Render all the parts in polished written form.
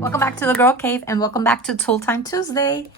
Welcome back to the Girl Cave and welcome back to Tool Time Tuesday.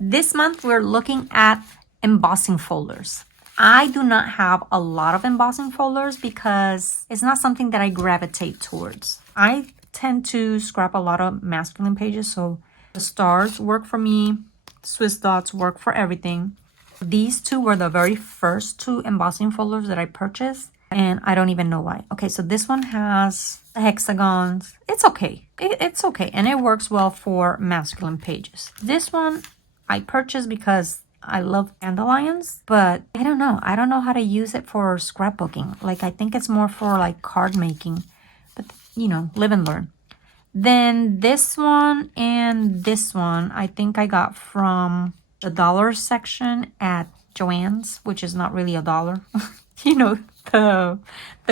This month we're looking at embossing folders. I do not have a lot of embossing folders because it's not something that I gravitate towards. I tend to scrap a lot of masculine pages, so the stars work for me, Swiss dots work for everything. These two were the very first two embossing folders that I purchased, and I don't even know why. Okay, so this one has the hexagons. It's okay. It's okay, and it works well for masculine pages. This one I purchased because I love dandelions, but I don't know. I don't know how to use it for scrapbooking. Like, I think it's more for like card making, but you know, live and learn. Then this one and this one, I think I got from the dollar section at Joann's, which is not really a dollar. You know, the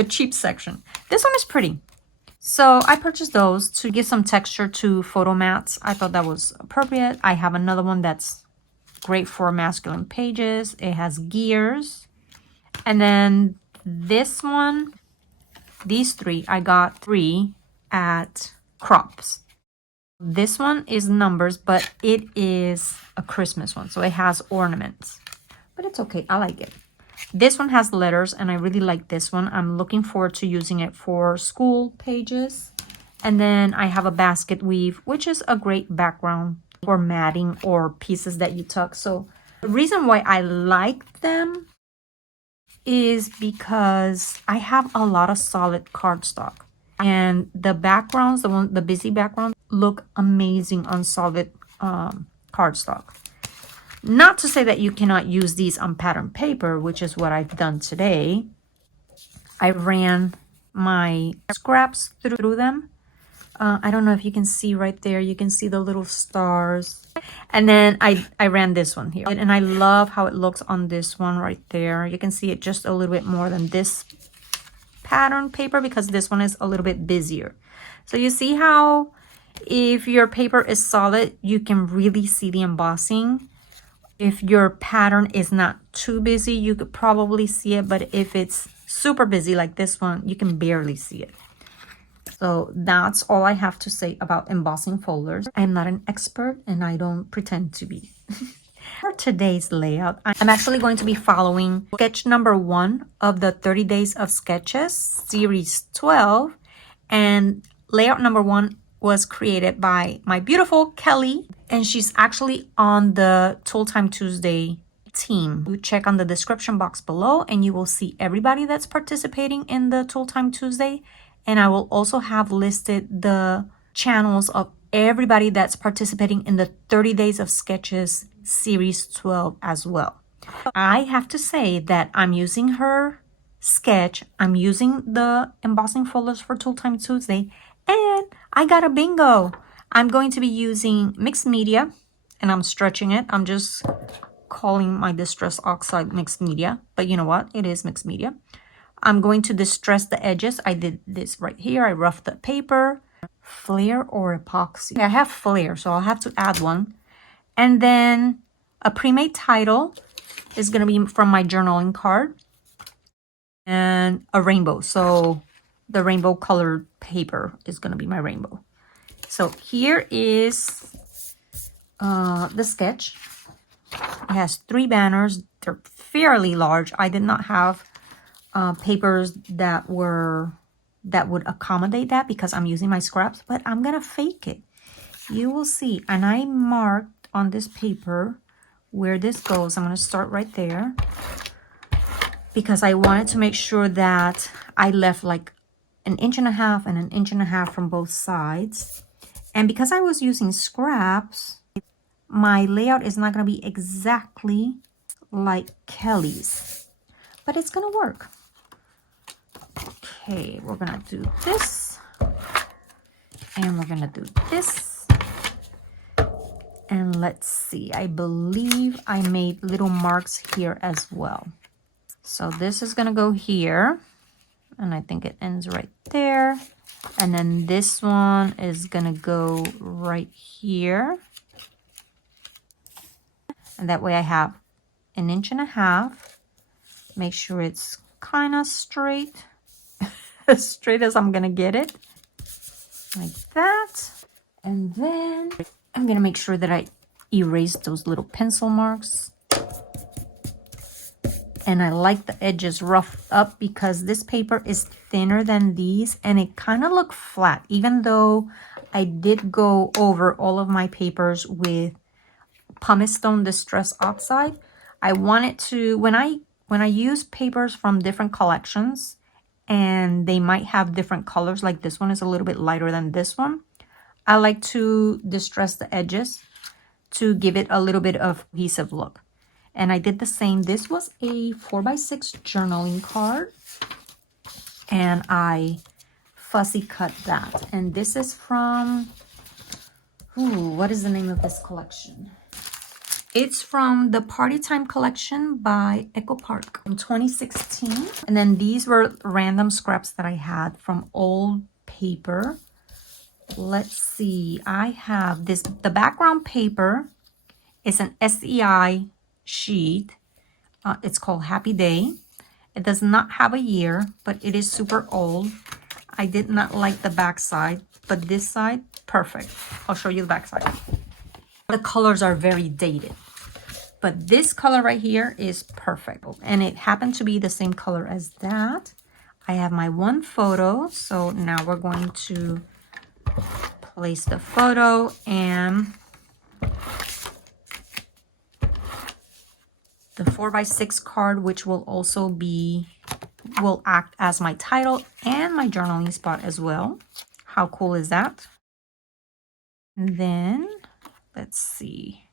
cheap section. This one is pretty. So I purchased those to give some texture to photo mats. I thought that was appropriate. I have another one that's great for masculine pages. It has gears. And then this one, these three, I got 3 at Crops. This one is numbers, but it is a Christmas one, so it has ornaments. But it's okay, I like it. This one has letters, and I really like this one. I'm looking forward to using it for school pages. And then I have a basket weave, which is a great background for matting or pieces that you tuck. So the reason why I like them is because I have a lot of solid cardstock. And the backgrounds, the busy backgrounds, look amazing on solid cardstock. Not to say that you cannot use these on pattern paper, which is what I've done today. I ran my scraps through them. I don't know if you can see right there. You can see the little stars. And then I ran this one here. And I love how it looks on this one right there. You can see it just a little bit more than this pattern paper because this one is a little bit busier. So you see how if your paper is solid, you can really see the embossing. If your pattern is not too busy, you could probably see it, but if it's super busy like this one, you can barely see it. So that's all I have to say about embossing folders. I'm not an expert and I don't pretend to be. For today's layout, I'm actually going to be following sketch number 1 of the 30 Days of Sketches, series 12. And layout number 1 was created by my beautiful Kelly, and she's actually on the Tool Time Tuesday team. You check on the description box below and you will see everybody that's participating in the Tool Time Tuesday. And I will also have listed the channels of everybody that's participating in the 30 Days of Sketches series 12 as well. I have to say that I'm using her sketch. I'm using the embossing folders for Tool Time Tuesday, and I got a bingo. I'm going to be using mixed media, and I'm stretching it. I'm just calling my Distress Oxide mixed media, but you know what? It is mixed media. I'm going to distress the edges. I did this right here. I roughed the paper. Flare or epoxy? I have flare, so I'll have to add one. And then a pre-made title is going to be from my journaling card. And a rainbow. So the rainbow colored paper is going to be my rainbow. So here is the sketch. It has 3 banners. They're fairly large. I did not have papers that would accommodate that because I'm using my scraps, but I'm going to fake it. You will see. And I marked on this paper where this goes. I'm going to start right there because I wanted to make sure that I left like 1.5 inches and 1.5 inches from both sides. And because I was using scraps, my layout is not going to be exactly like Kelly's, but it's going to work. Okay, we're going to do this. And we're going to do this. And let's see, I believe I made little marks here as well. So this is going to go here. And I think it ends right there. And then this one is going to go right here. And that way I have 1.5 inches Make sure it's kind of straight, as straight as I'm gonna get it, like that. And then I'm gonna make sure that I erase those little pencil marks. And I like the edges roughed up because this paper is thinner than these and it kind of look flat, even though I did go over all of my papers with pumice stone distress oxide. I wanted to, when I use papers from different collections and they might have different colors, like this one is a little bit lighter than this one, I like to distress the edges to give it a little bit of cohesive look. And I did the same. This was a 4x6 journaling card. And I fussy cut that. And this is from, what is the name of this collection? It's from the Party Time collection by Echo Park in 2016. And then these were random scraps that I had from old paper. Let's see. I have this, the background paper is an SEI sheet. It's called Happy Day. It does not have a year, but it is super old. I did not like the back side, but this side, perfect. I'll show you the back side. The colors are very dated, but this color right here is perfect. And it happened to be the same color as that. I have my one photo. So now we're going to place the photo and the 4x6 card, which will also will act as my title and my journaling spot as well. How cool is that? And then, let's see.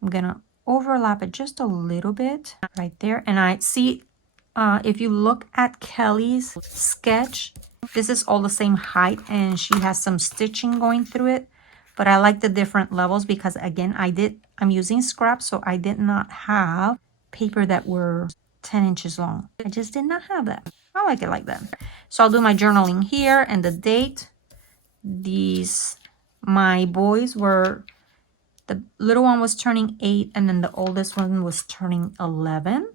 I'm gonna overlap it just a little bit right there. And I see, if you look at Kelly's sketch, this is all the same height and she has some stitching going through it. But I like the different levels because, again, I'm using scraps, so I did not have paper that were 10 inches long. I just did not have that. I like it like that. So I'll do my journaling here and the date. My boys were, the little one was turning 8 and then the oldest one was turning 11.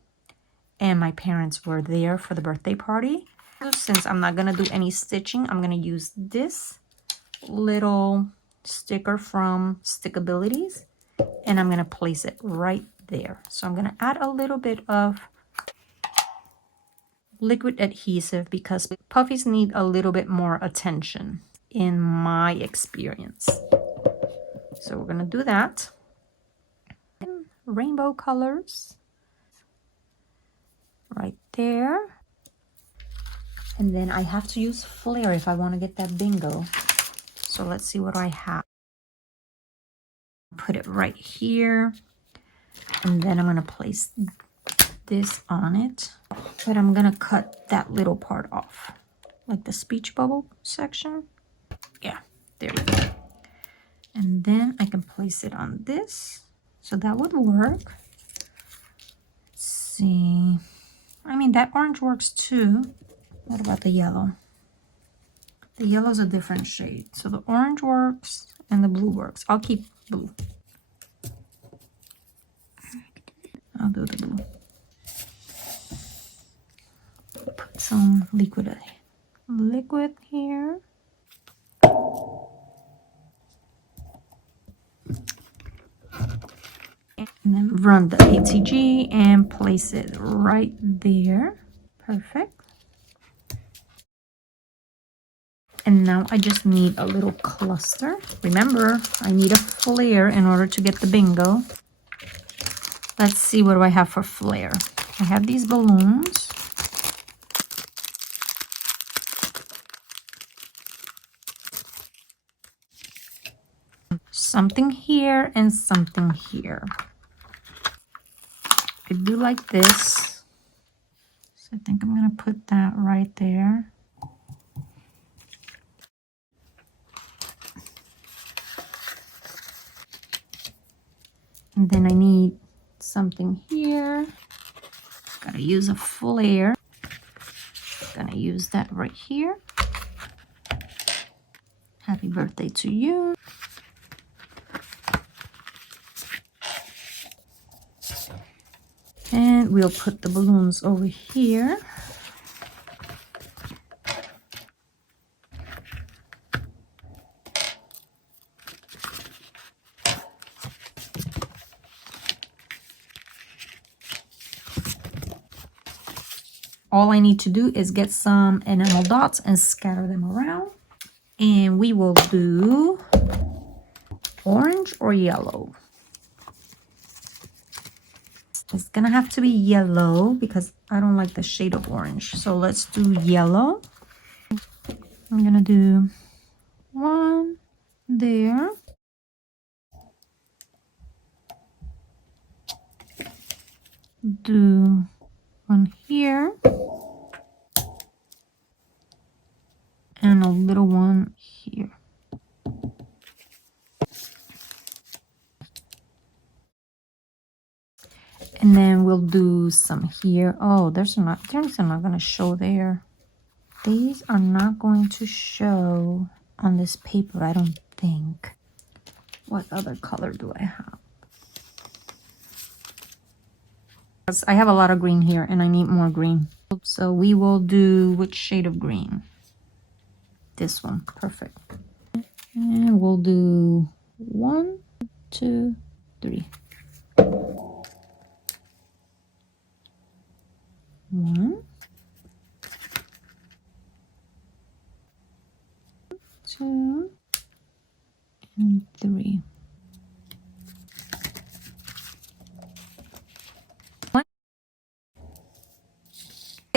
And my parents were there for the birthday party. Since I'm not going to do any stitching, I'm going to use this little sticker from Stickabilities and I'm going to place it right there. So I'm going to add a little bit of liquid adhesive because puffies need a little bit more attention in my experience. So we're going to do that. And rainbow colors right there. And then I have to use Flair if I want to get that bingo. So let's see what I have. Put it right here. And then I'm going to place this on it. But I'm going to cut that little part off. Like the speech bubble section. Yeah, there we go. And then I can place it on this. So that would work. Let's see. I mean, that orange works too. What about the yellow? The yellow's a different shade. So the orange works and the blue works. I'll keep blue. I'll do the blue. Put some liquid here. And then run the ATG and place it right there. Perfect. And now I just need a little cluster. Remember, I need a flare in order to get the bingo. Let's see, what do I have for flare? I have these balloons. Something here and something here. I do like this. So I think I'm going to put that right there. And then I need something here. Gotta use a flare. Gonna use that right here. Happy birthday to you. And we'll put the balloons over here. All I need to do is get some enamel dots and scatter them around. And we will do orange or yellow. It's gonna have to be yellow because I don't like the shade of orange. So let's do yellow. I'm gonna do one there. Do one here. And a little one here. And then we'll do some here. Oh, there's not gonna show there. These are not going to show on this paper, I don't think. What other color do I have? I have a lot of green here and I need more green. So we will do which shade of green? This one, perfect. And we'll do 1, 2, 3. 1, 2, and 3.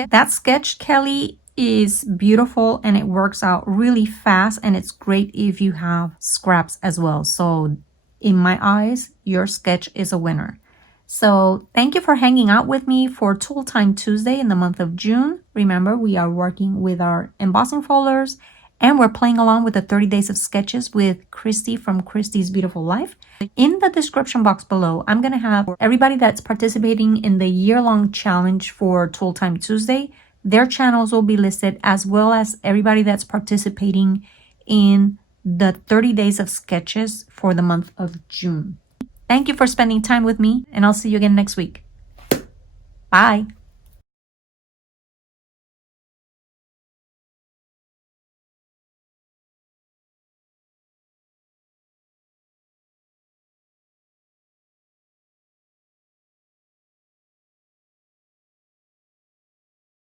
That sketch, Kelly, is beautiful and it works out really fast, and it's great if you have scraps as well. So in my eyes, your sketch is a winner. So thank you for hanging out with me for Tool Time Tuesday in the month of June. Remember, we are working with our embossing folders and we're playing along with the 30 days of sketches with Christy from Christy's Beautiful Life. In the description box below, I'm going to have everybody that's participating in the year-long challenge for Tool Time Tuesday. Their channels will be listed, as well as everybody that's participating in the 30 days of sketches for the month of June. Thank you for spending time with me, and I'll see you again next week. Bye.